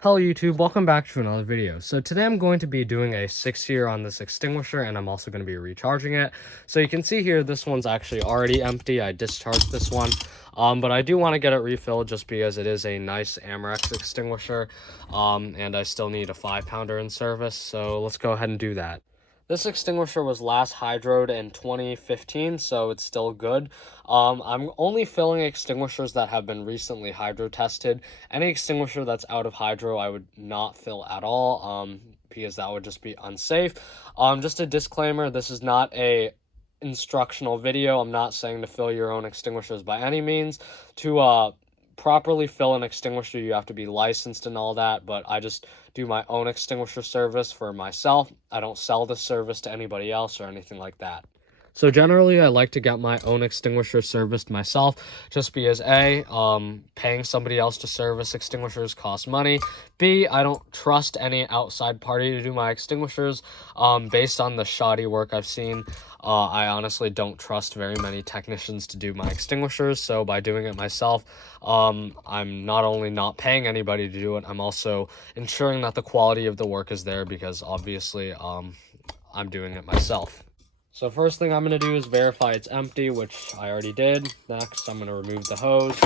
Hello YouTube, welcome back to another video. So today I'm going to be doing a 6-year on this extinguisher, and I'm also going to be recharging it. So you can see here, this one's actually already empty. I discharged this one, but I do want to get it refilled just because it is a nice Amerex extinguisher, and I still need a 5-pounder in service. So let's go ahead and do that. This extinguisher was last hydroed in 2015, so it's still good. I'm only filling extinguishers that have been recently hydro tested. Any extinguisher that's out of hydro, I would not fill at all, because that would just be unsafe. Just a disclaimer, this is not a instructional video. I'm not saying to fill your own extinguishers by any means. To properly fill an extinguisher, you have to be licensed and all that, but I just do my own extinguisher service for myself. I don't sell this service to anybody else or anything like that. So generally, I like to get my own extinguisher serviced myself, just because A, paying somebody else to service extinguishers costs money. B, I don't trust any outside party to do my extinguishers. Based on the shoddy work I've seen, I honestly don't trust very many technicians to do my extinguishers. So by doing it myself, I'm not only not paying anybody to do it, I'm also ensuring that the quality of the work is there, because obviously I'm doing it myself. So first thing I'm going to do is verify it's empty, which I already did. Next, I'm going to remove the hose.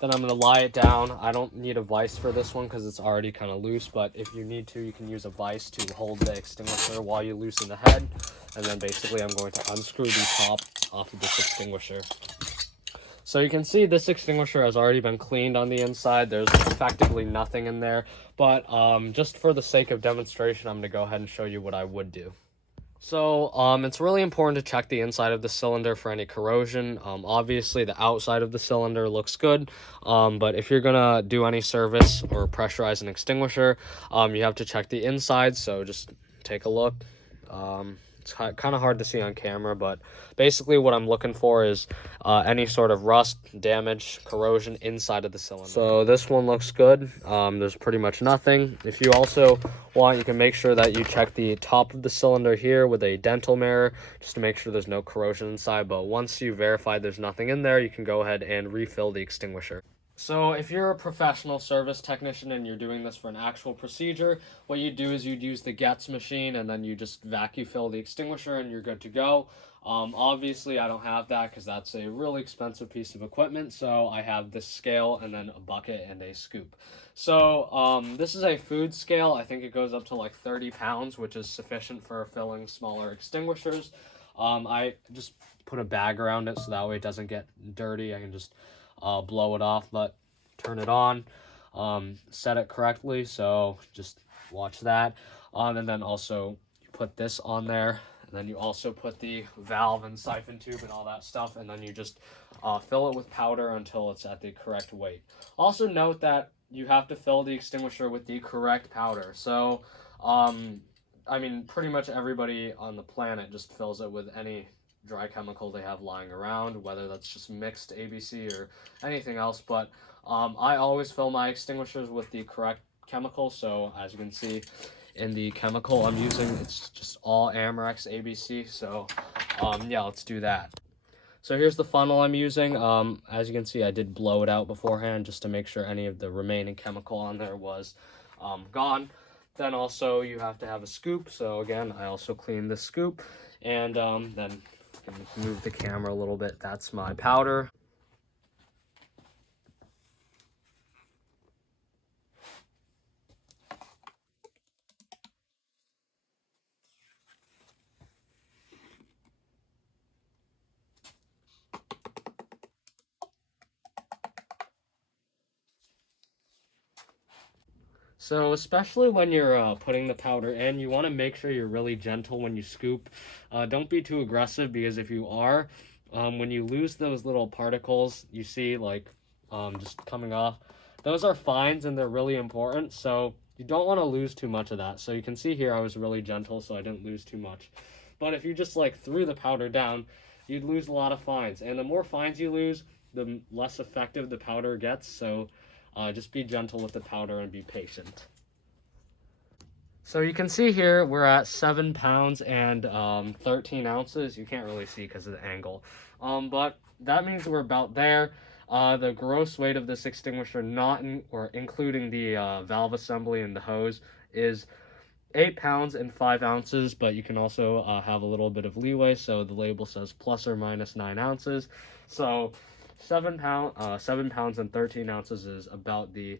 Then I'm going to lie it down. I don't need a vise for this one because it's already kind of loose, but if you need to, you can use a vise to hold the extinguisher while you loosen the head. And then basically I'm going to unscrew the top off of this extinguisher. So you can see this extinguisher has already been cleaned on the inside. There's effectively nothing in there, but just for the sake of demonstration, I'm going to go ahead and show you what I would do. So it's really important to check the inside of the cylinder for any corrosion. Obviously the outside of the cylinder looks good, but if you're gonna do any service or pressurize an extinguisher, you have to check the inside. So just take a look. It's kind of hard to see on camera, but basically what I'm looking for is any sort of rust, damage, corrosion inside of the cylinder. So this one looks good. There's pretty much nothing. If you also want, you can make sure that you check the top of the cylinder here with a dental mirror, just to make sure there's no corrosion inside. But once you verify there's nothing in there, you can go ahead and refill the extinguisher. So if you're a professional service technician and you're doing this for an actual procedure, what you do is you'd use the Getz machine, and then you just vacuum fill the extinguisher and you're good to go. Obviously I don't have that because that's a really expensive piece of equipment, so I have this scale and then a bucket and a scoop. So this is a food scale. I think it goes up to like 30 pounds, which is sufficient for filling smaller extinguishers. I just put a bag around it so that way it doesn't get dirty. I can just blow it off, but turn it on, set it correctly, so just watch that. And then also you put this on there, and then you also put the valve and siphon tube and all that stuff, and then you just fill it with powder until it's at the correct weight. Also note that you have to fill the extinguisher with the correct powder. So I mean, pretty much everybody on the planet just fills it with any dry chemical they have lying around, whether that's just mixed ABC or anything else, but I always fill my extinguishers with the correct chemical. So as you can see in the chemical I'm using, it's just all Amerex ABC. So yeah, let's do that. So here's the funnel I'm using. As you can see, I did blow it out beforehand just to make sure any of the remaining chemical on there was gone. Then also you have to have a scoop. So again, I also cleaned the scoop, and then move the camera a little bit. That's my powder. So especially when you're putting the powder in, you want to make sure you're really gentle when you scoop. Don't be too aggressive, because if you are, when you lose those little particles you see like just coming off, those are fines and they're really important. So you don't want to lose too much of that. So you can see here I was really gentle, so I didn't lose too much. But if you just like threw the powder down, you'd lose a lot of fines. And the more fines you lose, the less effective the powder gets. So just be gentle with the powder and be patient. So you can see here we're at 7 pounds and 13 ounces. You can't really see because of the angle, but that means we're about there. The gross weight of this extinguisher, or including the valve assembly and the hose, is 8 pounds and 5 ounces, but you can also have a little bit of leeway, so the label says plus or minus 9 ounces. So 7 pounds and 13 ounces is about the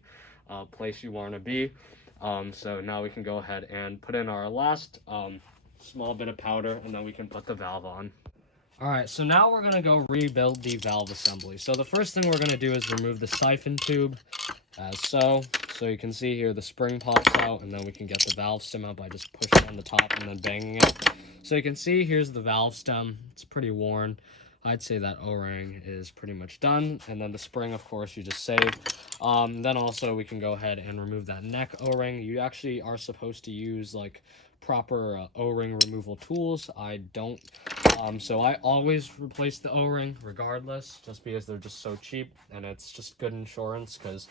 place you want to be. So now we can go ahead and put in our last small bit of powder, and then we can put the valve on. Alright, so now we're going to go rebuild the valve assembly. So the first thing we're going to do is remove the siphon tube, as so. So you can see here the spring pops out, and then we can get the valve stem out by just pushing on the top and then banging it. So you can see here's the valve stem. It's pretty worn. I'd say that O-ring is pretty much done, and then the spring, of course, you just saved. Then also we can go ahead and remove that neck O-ring. You actually are supposed to use like proper O-ring removal tools. I don't, so I always replace the O-ring regardless, just because they're just so cheap, and it's just good insurance, because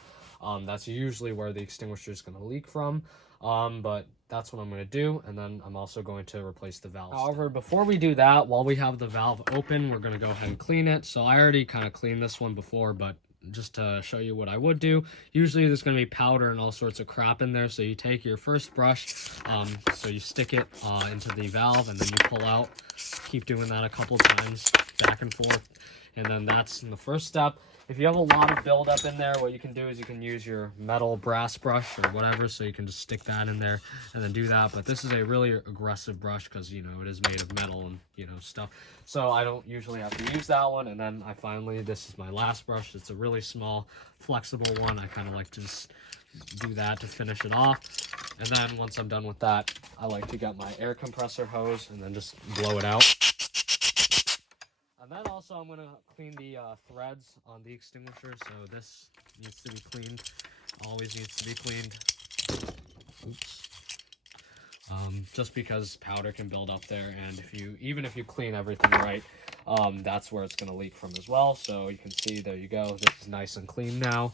that's usually where the extinguisher is going to leak from. But that's what I'm going to do, and then I'm also going to replace the valve. However, before we do that, while we have the valve open, we're going to go ahead and clean it. So I already kind of cleaned this one before, but just to show you what I would do, usually there's going to be powder and all sorts of crap in there. So you take your first brush, so you stick it into the valve, and then you pull out. Keep doing that a couple times, back and forth, and then that's the first step. If you have a lot of buildup in there, what you can do is you can use your metal brass brush or whatever, so you can just stick that in there and then do that. But this is a really aggressive brush because, you know, it is made of metal and, you know, stuff. So I don't usually have to use that one. And then this is my last brush. It's a really small, flexible one. I kind of like to just do that to finish it off. And then once I'm done with that, I like to get my air compressor hose and then just blow it out. And then also I'm going to clean the threads on the extinguisher, so this needs to be cleaned, always needs to be cleaned. Oops. Just because powder can build up there, and even if you clean everything right, that's where it's going to leak from as well. So you can see, there you go, this is nice and clean now.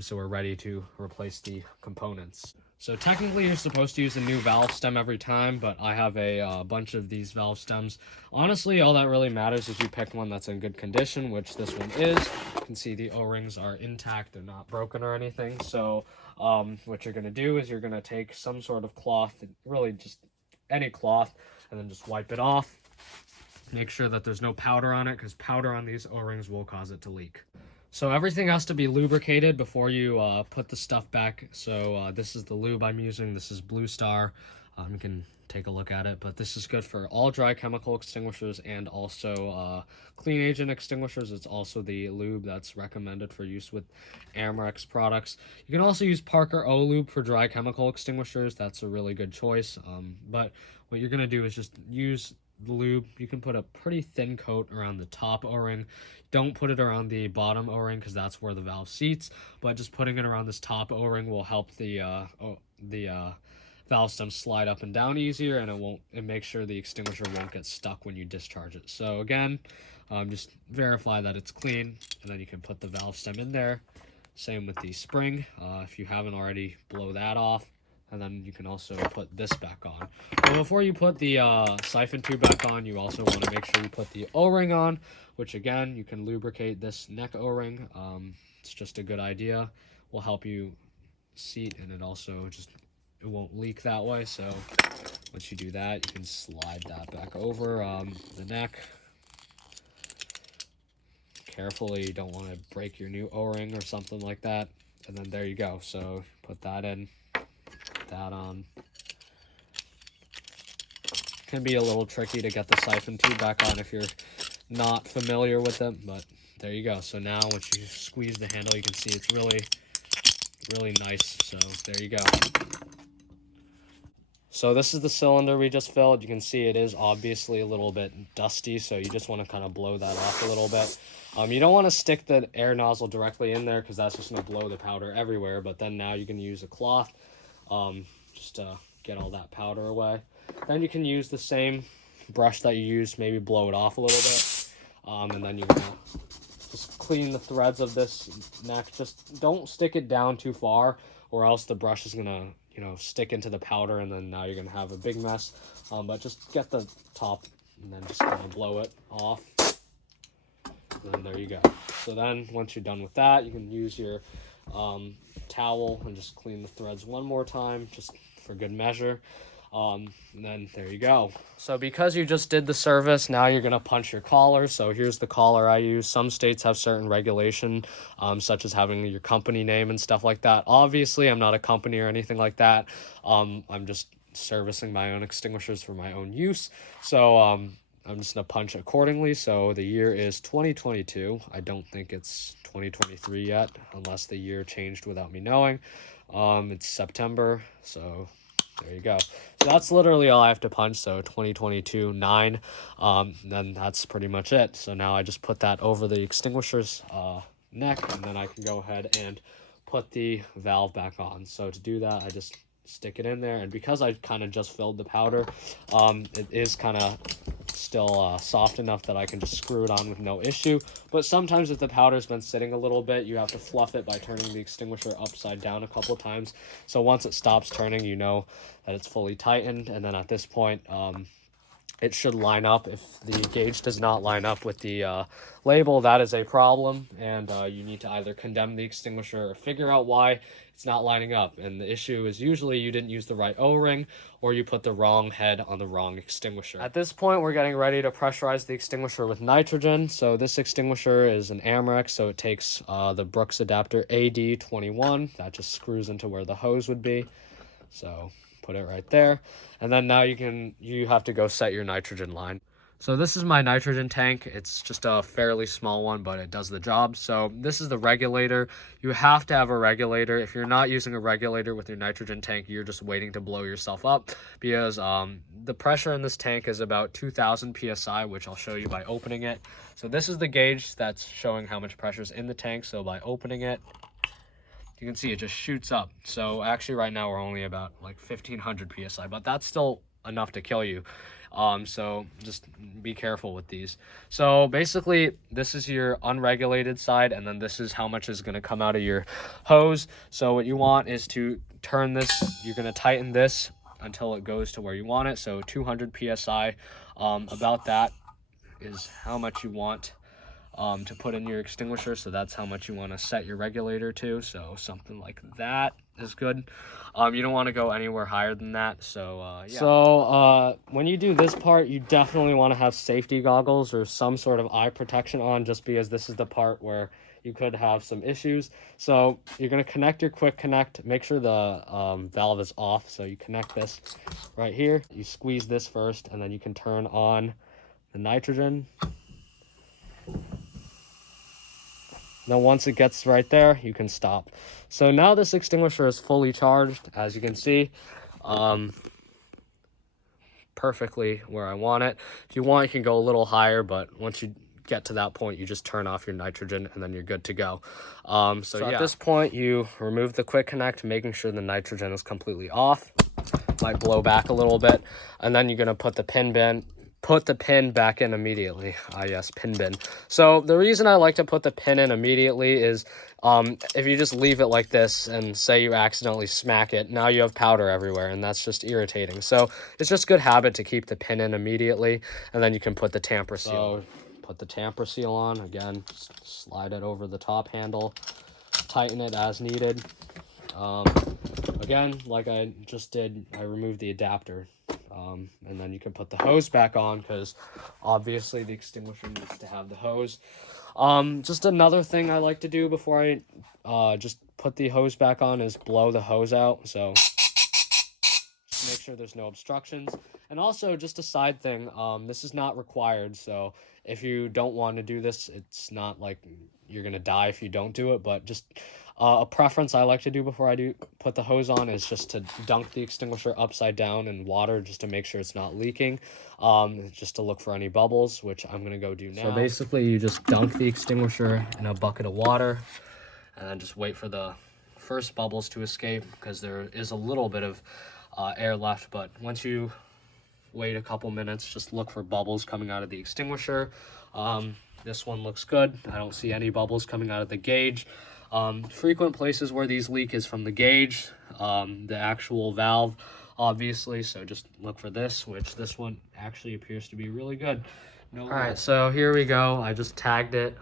So we're ready to replace the components. So technically you're supposed to use a new valve stem every time, but I have a bunch of these valve stems. Honestly, all that really matters is you pick one that's in good condition, which this one is. You can see the O-rings are intact, they're not broken or anything. So what you're going to do is you're going to take some sort of cloth, really just any cloth, and then just wipe it off. Make sure that there's no powder on it, because powder on these O-rings will cause it to leak. So everything has to be lubricated before you put the stuff back. So this is the lube I'm using. This is Blue Star. You can take a look at it, but this is good for all dry chemical extinguishers and also clean agent extinguishers. It's also the lube that's recommended for use with Amrex products. You can also use Parker O lube for dry chemical extinguishers. That's a really good choice. But what you're going to do is just use the lube. You can put a pretty thin coat around the top O-ring. Don't put it around the bottom O-ring, because that's where the valve seats, but just putting it around this top O-ring will help the valve stem slide up and down easier, and it makes sure the extinguisher won't get stuck when you discharge it. So again, just verify that it's clean, and then you can put the valve stem in there. Same with the spring. If you haven't already, blow that off. And then you can also put this back on. But before you put the siphon tube back on, you also want to make sure you put the O-ring on, which again, you can lubricate this neck O-ring. It's just a good idea. Will help you seat, and it also it won't leak that way. So once you do that, you can slide that back over the neck. Carefully, you don't want to break your new O-ring or something like that. And then there you go. So put that in. That on. Can be a little tricky to get the siphon tube back on if you're not familiar with it, but there you go. So now once you squeeze the handle, you can see it's really nice. So there you go. So this is the cylinder we just filled. You can see it is obviously a little bit dusty, so you just want to kind of blow that off a little bit. You don't want to stick the air nozzle directly in there, because that's just going to blow the powder everywhere. But then now you can use a cloth just to get all that powder away. Then you can use the same brush that you used, maybe blow it off a little bit, and then you're gonna just clean the threads of this neck. Just don't stick it down too far, or else the brush is gonna, you know, stick into the powder, and then now you're gonna have a big mess. But just get the top and then just kind of blow it off. and then there you go. So then once you're done with that, you can use your towel and just clean the threads one more time, just for good measure. And then there you go. So because you just did the service, now you're gonna punch your collar. So here's the collar I use. Some states have certain regulation, such as having your company name and stuff like that. Obviously, I'm not a company or anything like that. I'm just servicing my own extinguishers for my own use. So I'm just gonna punch accordingly. So the year is 2022. I don't think it's 2023 yet, unless the year changed without me knowing. It's September, so there you go. So that's literally all I have to punch. So 2022 9. Then that's pretty much it. So now I just put that over the extinguisher's neck, and then I can go ahead and put the valve back on. So to do that, I just stick it in there, and because I kind of just filled the powder, it is kind of still soft enough that I can just screw it on with no issue. But sometimes if the powder's been sitting a little bit, you have to fluff it by turning the extinguisher upside down a couple times. So once it stops turning, you know that it's fully tightened, and then at this point it should line up. If the gauge does not line up with the label, that is a problem, and you need to either condemn the extinguisher or figure out why it's not lining up. And the issue is usually you didn't use the right O-ring, or you put the wrong head on the wrong extinguisher. At this point, we're getting ready to pressurize the extinguisher with nitrogen. So this extinguisher is an Amerex, so it takes the Brooks adapter AD21. That just screws into where the hose would be. So put it right there, and then now you have to go set your nitrogen line. So this is my nitrogen tank. It's just a fairly small one, but it does the job. So this is the regulator. You have to have a regulator. If you're not using a regulator with your nitrogen tank, you're just waiting to blow yourself up, because the pressure in this tank is about 2,000 psi, which I'll show you by opening it. So this is the gauge that's showing how much pressure is in the tank. So by opening it, you can see it just shoots up. So actually right now we're only about like 1,500 psi, but that's still enough to kill you. So just be careful with these. So basically this is your unregulated side, and then this is how much is going to come out of your hose. So what you want is to turn this, you're going to tighten this until it goes to where you want it. So 200 psi, about that is how much you want to put in your extinguisher. So that's how much you want to set your regulator to. So something like that is good. You don't want to go anywhere higher than that. So yeah. So when you do this part, you definitely want to have safety goggles or some sort of eye protection on, just because this is the part where you could have some issues. So you're going to connect your quick connect. Make sure the valve is off. So you connect this right here. You squeeze this first, and then you can turn on the nitrogen. Then once it gets right there, you can stop. So now this extinguisher is fully charged, as you can see, perfectly where I want it. If you want, you can go a little higher, but once you get to that point, you just turn off your nitrogen, and then you're good to go. So yeah. At this point, you remove the quick connect, making sure the nitrogen is completely off. Might blow back a little bit, and then you're gonna put the pin back in immediately. Yes, pin bin. So the reason I like to put the pin in immediately is if you just leave it like this and say you accidentally smack it, now you have powder everywhere, and that's just irritating. So it's just good habit to keep the pin in immediately, and then you can put the tamper seal. So put the tamper seal on. Again, slide it over the top handle, tighten it as needed. Again, like I just did, I removed the adapter. And then you can put the hose back on, because obviously the extinguisher needs to have the hose. Just another thing I like to do before I just put the hose back on is blow the hose out. So just make sure there's no obstructions. And also, just a side thing, this is not required. So if you don't want to do this, it's not like you're going to die if you don't do it, but just a preference I like to do before I put the hose on is just to dunk the extinguisher upside down in water, just to make sure it's not leaking, just to look for any bubbles, which I'm going to go do now. So basically you just dunk the extinguisher in a bucket of water, and then just wait for the first bubbles to escape, because there is a little bit of air left. But once you wait a couple minutes, just look for bubbles coming out of the extinguisher. This one looks good. I don't see any bubbles coming out of the gauge. Frequent places where these leak is from the gauge, the actual valve, obviously. So just look for this, which this one actually appears to be really good. All right, so here we go. I just tagged it,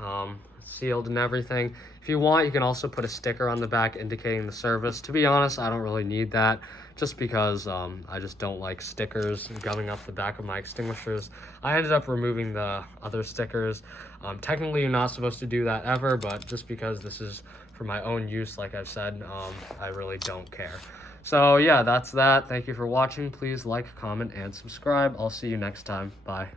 sealed and everything. If you want, you can also put a sticker on the back indicating the service. To be honest, I don't really need that, just because I just don't like stickers gumming up the back of my extinguishers. I ended up removing the other stickers. Technically, you're not supposed to do that ever, but just because this is for my own use, like I've said, I really don't care. So yeah, that's that. Thank you for watching. Please like, comment, and subscribe. I'll see you next time. Bye.